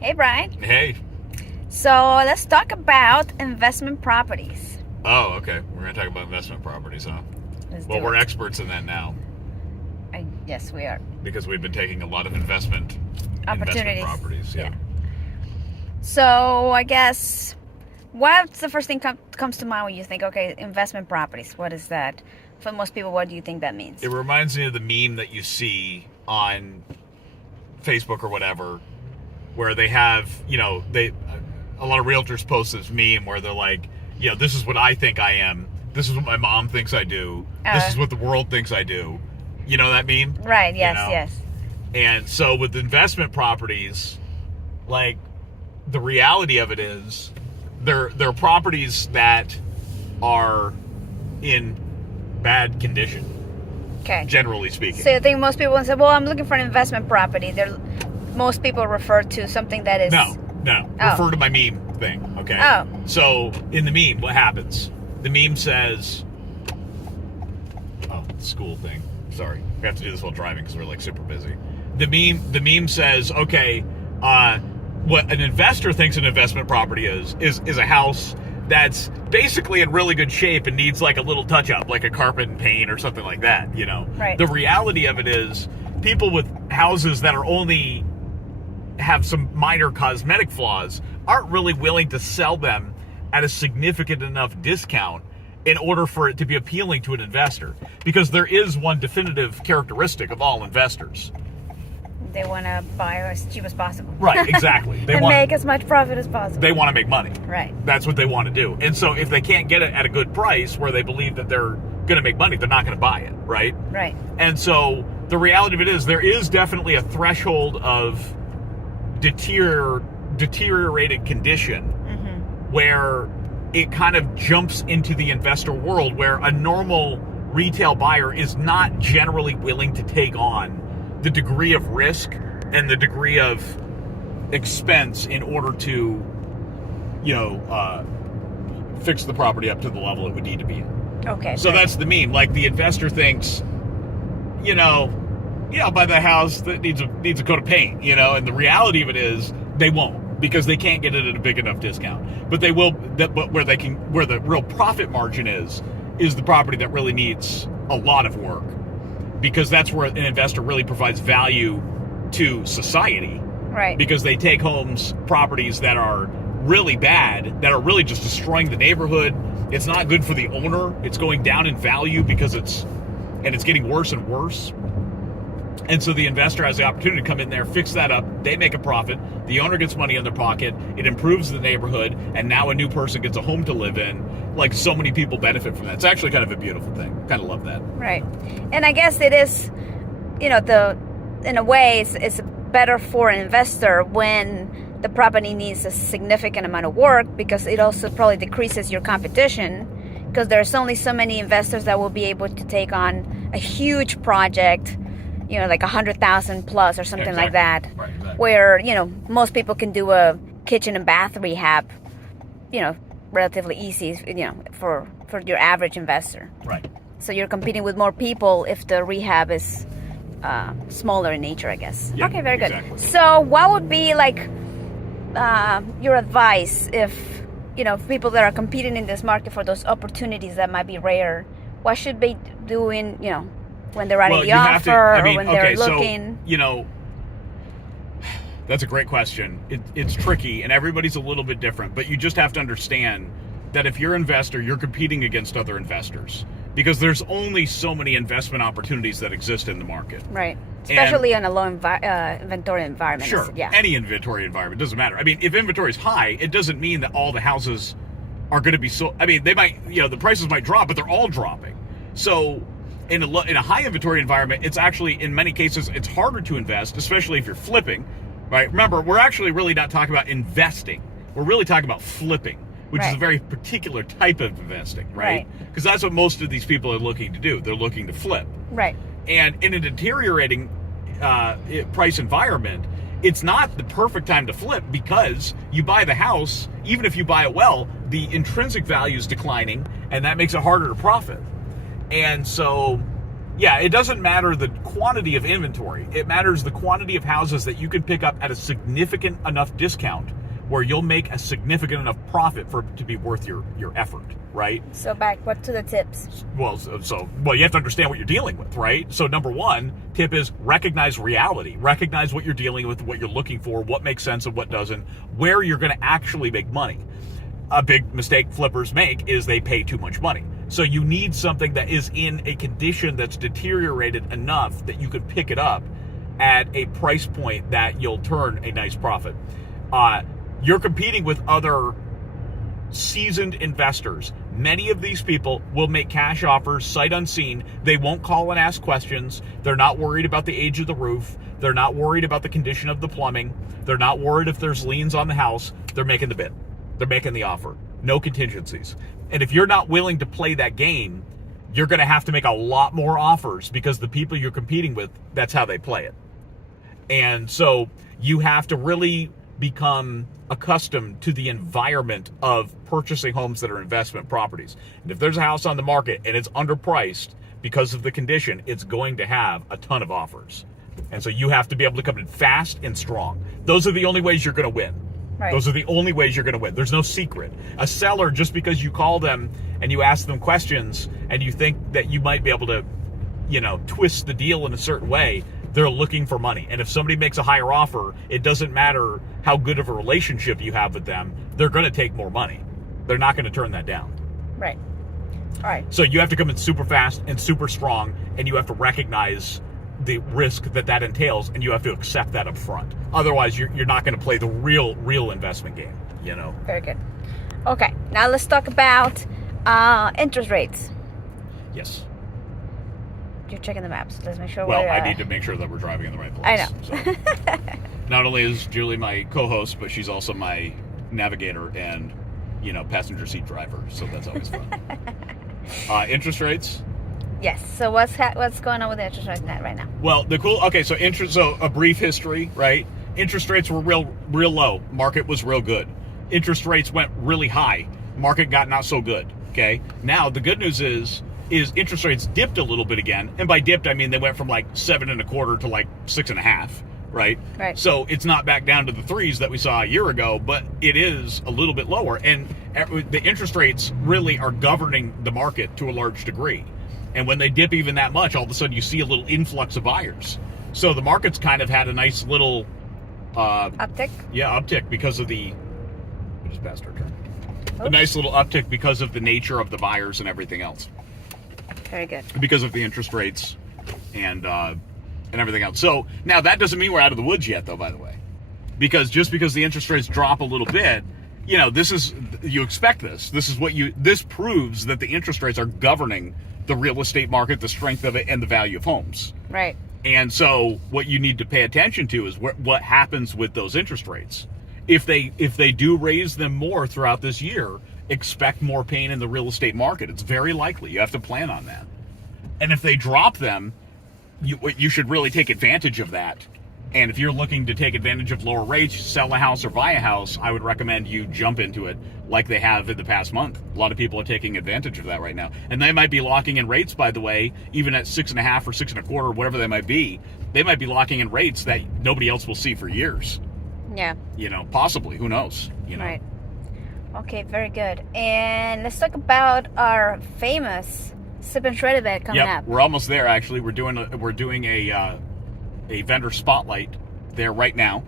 Hey, Brian. Hey. So let's talk about investment properties. Oh, okay. We're going to talk about investment properties, huh? Well, we're experts in that now Yes, we are. because we've been taking a lot of investment properties. Yeah. So I guess, what's the first thing comes to mind when you think, okay, investment properties? What is that? For most people, what do you think that means? It reminds me of the meme that you see on Facebook or whatever, where they have, a lot of realtors post this meme where they're like, this is what I think I am. This is what my mom thinks I do. This is what the world thinks I do. You know that meme? Right, yes, yes. And so with investment properties, like, the reality of it is they're properties that are in bad condition. Okay. Generally speaking. So you think most people say, well, I'm looking for an investment property. Most people refer to something that is... No. Oh. Refer to my meme thing, okay? Oh. So, in the meme, what happens? The meme says... Oh, school thing. Sorry. We have to do this while driving because we're, super busy. The meme says, okay, what an investor thinks an investment property is a house that's basically in really good shape and needs, a little touch-up, like a carpet and paint or something like that, Right. The reality of it is people with houses that are only... have some minor cosmetic flaws aren't really willing to sell them at a significant enough discount in order for it to be appealing to an investor, because there is one definitive characteristic of all investors. They want to buy as cheap as possible. Right, exactly. They want make as much profit as possible. They want to make money. Right. That's what they want to do. And so if they can't get it at a good price where they believe that they're going to make money, they're not going to buy it, right? Right. And so the reality of it is there is definitely a threshold of deteriorated condition where it kind of jumps into the investor world, where a normal retail buyer is not generally willing to take on the degree of risk and the degree of expense in order to fix the property up to the level it would need to be in. Okay. So that's the meme. Like, the investor thinks, I'll buy the house that needs a coat of paint, and the reality of it is they won't, because they can't get it at a big enough discount. But they will. But where the real profit margin is the property that really needs a lot of work, because that's where an investor really provides value to society. Right. Because they take properties that are really bad, that are really just destroying the neighborhood. It's not good for the owner. It's going down in value because it's getting worse and worse. And so the investor has the opportunity to come in there, fix that up. They make a profit. The owner gets money in their pocket. It improves the neighborhood. And now a new person gets a home to live in. Like, so many people benefit from that. It's actually kind of a beautiful thing. Kind of love that. Right. And I guess it is, in a way, it's better for an investor when the property needs a significant amount of work, because it also probably decreases your competition, because there's only so many investors that will be able to take on a huge project, like 100,000 plus or something like that, right, exactly. Where, most people can do a kitchen and bath rehab, relatively easy, for your average investor. Right. So you're competing with more people if the rehab is smaller in nature, I guess. Yeah, okay, very good. Exactly. So what would be your advice if people that are competing in this market for those opportunities that might be rare? What should they do when they're writing the offer, or when they're looking? So, that's a great question. It's tricky, and everybody's a little bit different, but you just have to understand that if you're an investor, you're competing against other investors, because there's only so many investment opportunities that exist in the market. Right. Especially in a low inventory environment. Sure. Yeah. Any inventory environment, doesn't matter. I mean, if inventory is high, it doesn't mean that all the houses are going to be sold. I mean, they might, the prices might drop, but they're all dropping. So in a high inventory environment, it's actually, in many cases, it's harder to invest, especially if you're flipping, right? Remember, we're actually really not talking about investing. We're really talking about flipping, which is a very particular type of investing, right? Because that's what most of these people are looking to do. They're looking to flip. Right. And in a deteriorating price environment, it's not the perfect time to flip, because you buy the house, even if you buy it well, the intrinsic value is declining, and that makes it harder to profit. And so Yeah, it doesn't matter the quantity of inventory. It matters the quantity of houses that you can pick up at a significant enough discount where you'll make a significant enough profit for it to be worth your effort, right? So what to the tips? Well, you have to understand what you're dealing with, right? So number one tip is recognize reality. Recognize what you're dealing with, what you're looking for, what makes sense and what doesn't, where you're going to actually make money. A big mistake flippers make is they pay too much money. So you need something that is in a condition that's deteriorated enough that you could pick it up at a price point that you'll turn a nice profit. You're competing with other seasoned investors. Many of these people will make cash offers sight unseen. They won't call and ask questions. They're not worried about the age of the roof. They're not worried about the condition of the plumbing. They're not worried if there's liens on the house. They're making the bid. They're making the offer. No contingencies. And if you're not willing to play that game, you're going to have to make a lot more offers because the people you're competing with, that's how they play it. And so you have to really become accustomed to the environment of purchasing homes that are investment properties. And if there's a house on the market and it's underpriced because of the condition, it's going to have a ton of offers. And so you have to be able to come in fast and strong. Those are the only ways you're going to win. Right. Those are the only ways you're going to win. There's no secret. A seller, just because you call them and you ask them questions and you think that you might be able to, twist the deal in a certain way, they're looking for money. And if somebody makes a higher offer, it doesn't matter how good of a relationship you have with them, they're going to take more money. They're not going to turn that down. Right. All right. So you have to come in super fast and super strong, and you have to recognize the risk that entails, and you have to accept that up front. Otherwise, you're not going to play the real investment game, Very good. Okay, now let's talk about interest rates. Yes. You're checking the maps. Let's make sure Well, I need to make sure that we're driving in the right place. I know. So. Not only is Julie my co-host, but she's also my navigator and, passenger seat driver. So that's always fun. Interest rates? Yes. So what's going on with the interest rates right now? Well, so a brief history, right? Interest rates were real low. Market was real good. Interest rates went really high. Market got not so good. Okay. Now the good news is interest rates dipped a little bit again. And by dipped, I mean they went from like 7.25% to like 6.5%, right? Right. So it's not back down to the 3s that we saw a year ago, but it is a little bit lower. And the interest rates really are governing the market to a large degree. And when they dip even that much, all of a sudden you see a little influx of buyers. So the market's kind of had a nice little uptick. Yeah, uptick because of we just passed our turn. Oops. A nice little uptick because of the nature of the buyers and everything else. Very good. Because of the interest rates and everything else. So now that doesn't mean we're out of the woods yet, though. By the way, because just because the interest rates drop a little bit, you expect this. This proves that the interest rates are governing the real estate market, the strength of it, and the value of homes. Right. And so what you need to pay attention to is what happens with those interest rates. If they do raise them more throughout this year, expect more pain in the real estate market. It's very likely. You have to plan on that. And if they drop them, you should really take advantage of that. And if you're looking to take advantage of lower rates, sell a house or buy a house, I would recommend you jump into it like they have in the past month. A lot of people are taking advantage of that right now. And they might be locking in rates, by the way, even at 6.5% or 6.25%, whatever they might be. They might be locking in rates that nobody else will see for years. Yeah. Possibly. Who knows? Right. Okay, very good. And let's talk about our famous Sip and Shred event coming up. We're almost there. Actually, we're doing a vendor spotlight there right now,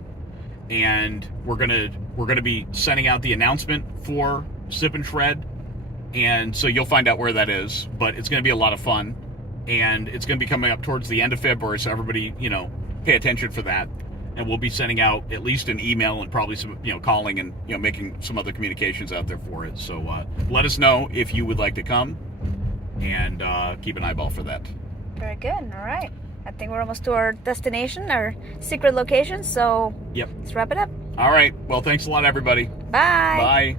and we're gonna be sending out the announcement for Sip and Shred, and so you'll find out where that is. But it's gonna be a lot of fun, and it's gonna be coming up towards the end of February. So everybody, pay attention for that. And we'll be sending out at least an email and probably some, calling and, making some other communications out there for it. So let us know if you would like to come, and keep an eyeball for that. Very good. All right. I think we're almost to our destination, our secret location. So yep. Let's wrap it up. All right. Well, thanks a lot, everybody. Bye. Bye.